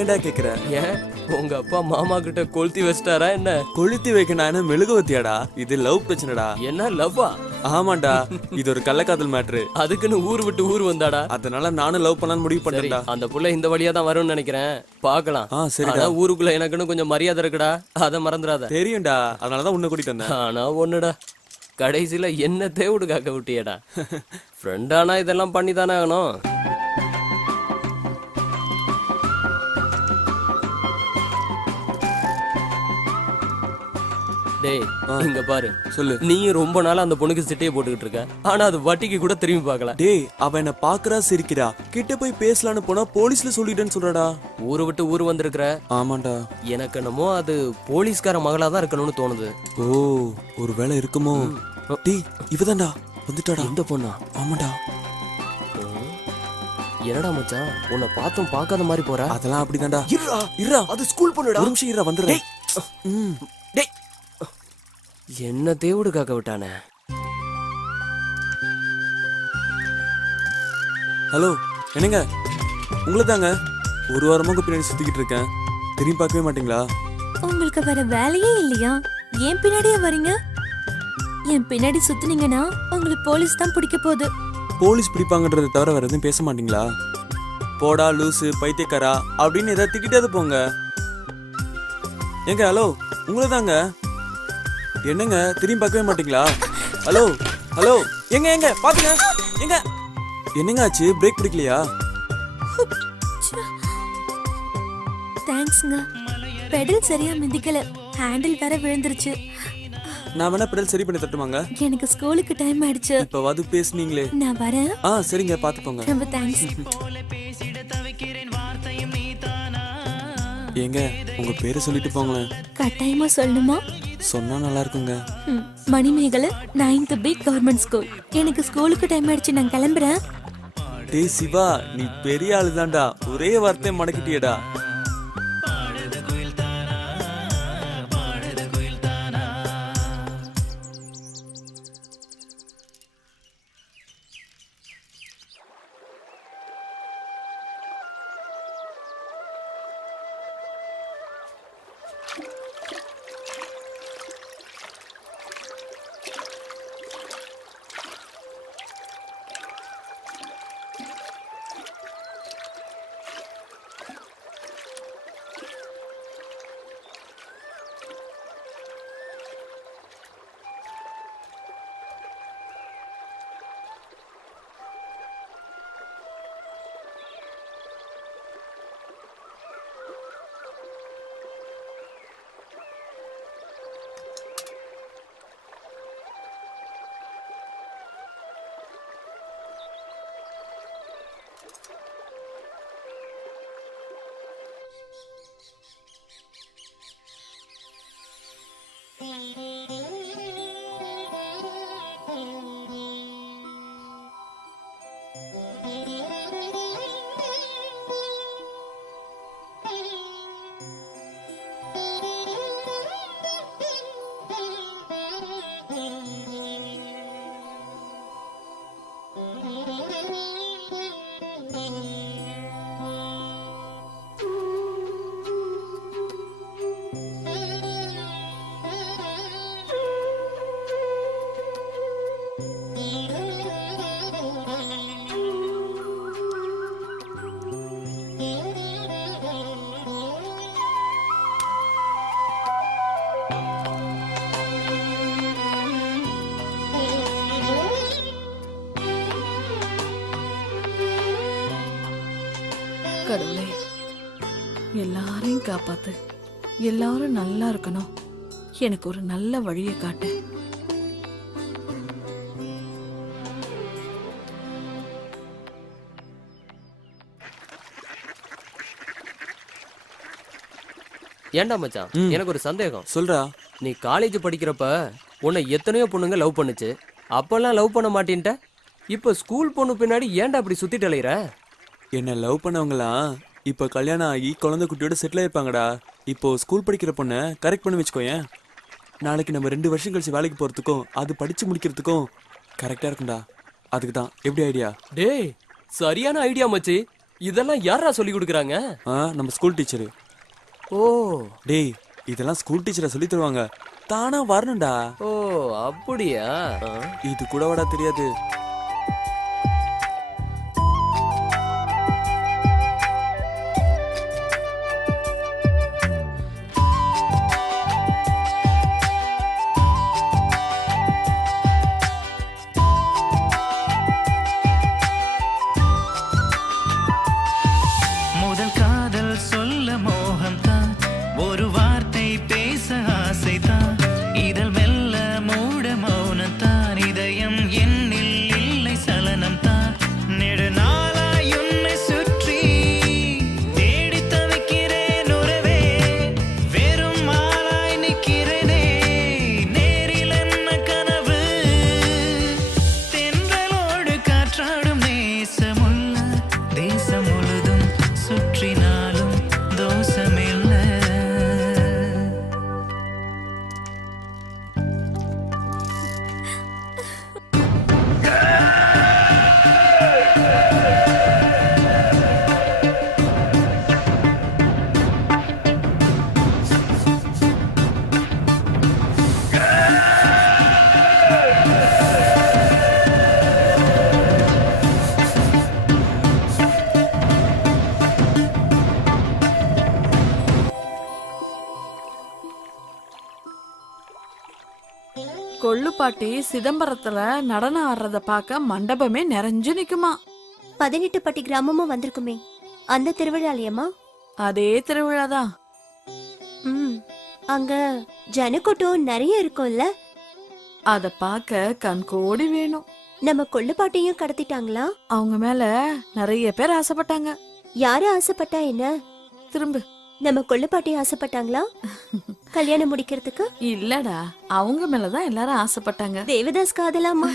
ஏன்டா கேக்குற? ஏன் உங்க அப்பா மாமா கிட்ட கொளுத்தி வச்சிட்டாரா என்ன? கொளுத்தி வைக்க நான் என்ன மெழுகுவத்தியாடா? இது லவ் பிரச்சனைடா. என்ன லவ்வா? ஆமாண்டா, இது ஒரு கள்ளக்காதல் மேட்ரு. அதுக்குன்னு ஊர் விட்டு ஊர் வந்தாடா? அதனால நானும் லவ் பண்ணலாம்னு முடிவு சரி, பண்ணேன்டா. அந்த புள்ள இந்த வழியா தான் வரும்னு நினைக்கிறேன். பார்க்கலாம். சரிடா. ஆனா ஊருக்குள்ள எனக்குன்னு கொஞ்சம் மரியாதை இருக்குடா, அதை மறந்துடாத. தெரியும்டா, அதனாலதான் உன்னை கூட்டிட்டு வந்தேன். ஆனா ஒண்ணுடா, கடைசியில என்ன தேவுடு காக்க விட்டியடா. ஃப்ரெண்டானா இதெல்லாம் பண்ணி தானே ஆகணும். டேய் இங்க பாரு, சொல்லு. நீ ரொம்ப நாளா அந்த பொண்ணுக்கு சிட்டையை போட்டுக்கிட்டு இருக்க, ஆனா அது வட்டிக்கு கூட திரும்பி பார்க்கல. டேய், அவ என்ன பாக்குறா சிரிக்கிறா, கிட்ட போய் பேசலான்னு போனா போலீஸ்ல சொல்லிட்டேன்னு சொல்றடா. ஊரை விட்டு ஊர் வந்திருக்கிற. ஆமாண்டா. எனக்கு என்னமோ அது போலீஸ்கார மகளா தான் இருக்கணும்னு தோணுது. ஓ, ஒரு வேலை இருக்குமோ? டேய், இவதான்டா வந்துட்டாடா. இந்த பொண்ணா? ஆமாண்டா. என்னடா மச்சான், உன்னை பார்த்தும் பார்க்காத மாதிரி போற. அதெல்லாம் அப்படிதான்டா. இருடா இருடா, அது ஸ்கூல் பொண்ணுடா. ஒரு நிமிஷம் இருடா, வந்துடுறேன். டேய், என்ன தேவுடு காக்க விட்டானே. ஹலோ, என்னங்க? உங்களை தாங்க. ஒரு வாரமா உங்க பின்னாடி சுத்திக்கிட்டு இருக்கேன், திரும்பி பார்க்கவே மாட்டீங்களா? உங்களுக்கு வேற வேலையே இல்லையா? ஏன் பின்னாடியே வரீங்க? என் பின்னாடி சுத்துனீங்கன்னா உங்களுக்கு போலீஸ் தான் பிடிக்க போகுது. போலீஸ் பிடிப்பாங்கன்றதை தவிர வேற எதுவும் பேச மாட்டீங்களா? போடா லூசு, பைத்தியக்காரா அப்படின்னு ஏதாவது திக்கிட்டாது போங்க. ஏங்க, ஹலோ, உங்களை தாங்க. என்னங்க திரும்பி பார்க்கவே மாட்டீங்களா? ஹலோ ஹலோ, எங்க எங்க பாத்துங்க, எங்க என்னங்க ஆச்சு? பிரேக் பிடிக்கலையா? தேங்க்ஸ்ங்க. பெடல் சரியா மிதிக்கல, ஹேண்டில் வேற விழுந்துருச்சு. நான் வேணா பெடல் சரி பண்ணி தட்டுமாங்க? எனக்கு ஸ்கூலுக்கு டைம் ஆயிடுச்சு. இப்பவாது பேசுனீங்களே. நான் வரேன். சரிங்க, பாத்துப்போங்க. ரொம்ப தேங்க்ஸ். ஏங்க, உங்க பேரை சொல்லிட்டு போங்களேன். கட்டாயமா சொல்லணுமா? சொன்னா நல்லா இருக்குங்க. Manimegalai, 9th B government school. எனக்கு ஸ்கூலுக்கு டைம் ஆயிடுச்சு, நான் கிளம்புறேன். டேய் சிவா, நீ பெரிய ஆளுதான்டா, ஒரே வார்த்தையை மடக்கிட்டியடா. கடவுளே, எல்லாரையும் காப்பாத்து. எல்லாரும் நல்லா இருக்கணும். எனக்கு ஒரு நல்ல வழியை காட்டு. ஏன்டா மச்சான், எனக்கு ஒரு சந்தேகம். சொல்றா. நீ காலேஜ் படிக்கிறப்ப உன்னை எத்தனையோ பொண்ணுங்க லவ் பண்ணுச்சு, அப்பெல்லாம் லவ் பண்ண மாட்டேன்ட்ட. இப்ப ஸ்கூல் பொண்ணு பின்னாடி ஏன்டா அப்படி சுத்திட்டு அலையிற? என்ன லவ் பண்ணவங்களாம் இப்ப கல்யாணம் ஆகி குழந்தை குட்டியோட செட்டில் ஆயிருப்பாங்கடா. இப்போ ஸ்கூல் படிக்கிற பொண்ணை கரெக்ட் பண்ணி வச்சுக்கோயேன். நாளைக்கு நம்ம 2 வருஷம் கழிச்சு வேலைக்கு போறதுக்கும் அது படிச்சு முடிக்கிறதுக்கும் கரெக்டா இருக்கும்டா. அதுக்கு தான். எப்படி ஐடியா? டேய், சரியான ஐடியா மச்சி. இதெல்லாம் யாரா சொல்லி கொடுக்குறாங்க? நம்ம ஸ்கூல் டீச்சரு. ஓ டேய் இதெல்லாம் ஸ்கூல் டீச்சரை சொல்லி தருவாங்க. தானா வரணும்டா. ஓ அப்படியா? இது கூட வாடா தெரியாது. முதல் காதல் சொல்ல மோகம்தான், ஒரு வார்த்தை பேச ஆசைதான், இதழ் மெல்ல மூட மௌனத்தான், இதயம் என்னில் இல்லை சலனம் தான், நெடுநாளாய் உன்னை சுற்றி தேடி தவிக்கிறேன் உறவே, வெறும் மாலாய் நிற்கிறேனே, நேரில் என்ன கனவு, தென்றலோடு காற்றாடும் நேசமுள்ள தேசம் முழுதும் சுற்றினாலும் தோஷமில்ல. கொள்ளுப்பாட்டி சிதம்பரத்துல நடனம் ஆடுறத பார்க்க மண்டபமே நிறைஞ்சு நிக்குமா. 18 பட்டி கிராமமும் வந்திருக்குமே, அந்த திருவிழாலயமா? அதே திருவிழாதான். ம், அங்க ஜனக்கூட்டம் நிறைய இருக்கும்ல. அத பார்க்க கண் கோடி வேணும். நம்ம கொள்ளுப்பாட்டையும் கடத்திட்டாங்களா? அவங்க மேல நிறைய பேர் ஆசைப்பட்டாங்க. யாரு ஆசைப்பட்டா என்ன? திரும்ப நம்ம கொள்ளுப்பாட்டி ஆசைப்பட்டாங்களா கல்யாணம் முடிக்கிறதுக்கு? இல்லடா, அவங்க மேலதான் எல்லாரும் ஆசைப்பட்டாங்க. தேவதாஸ் காதலாமா?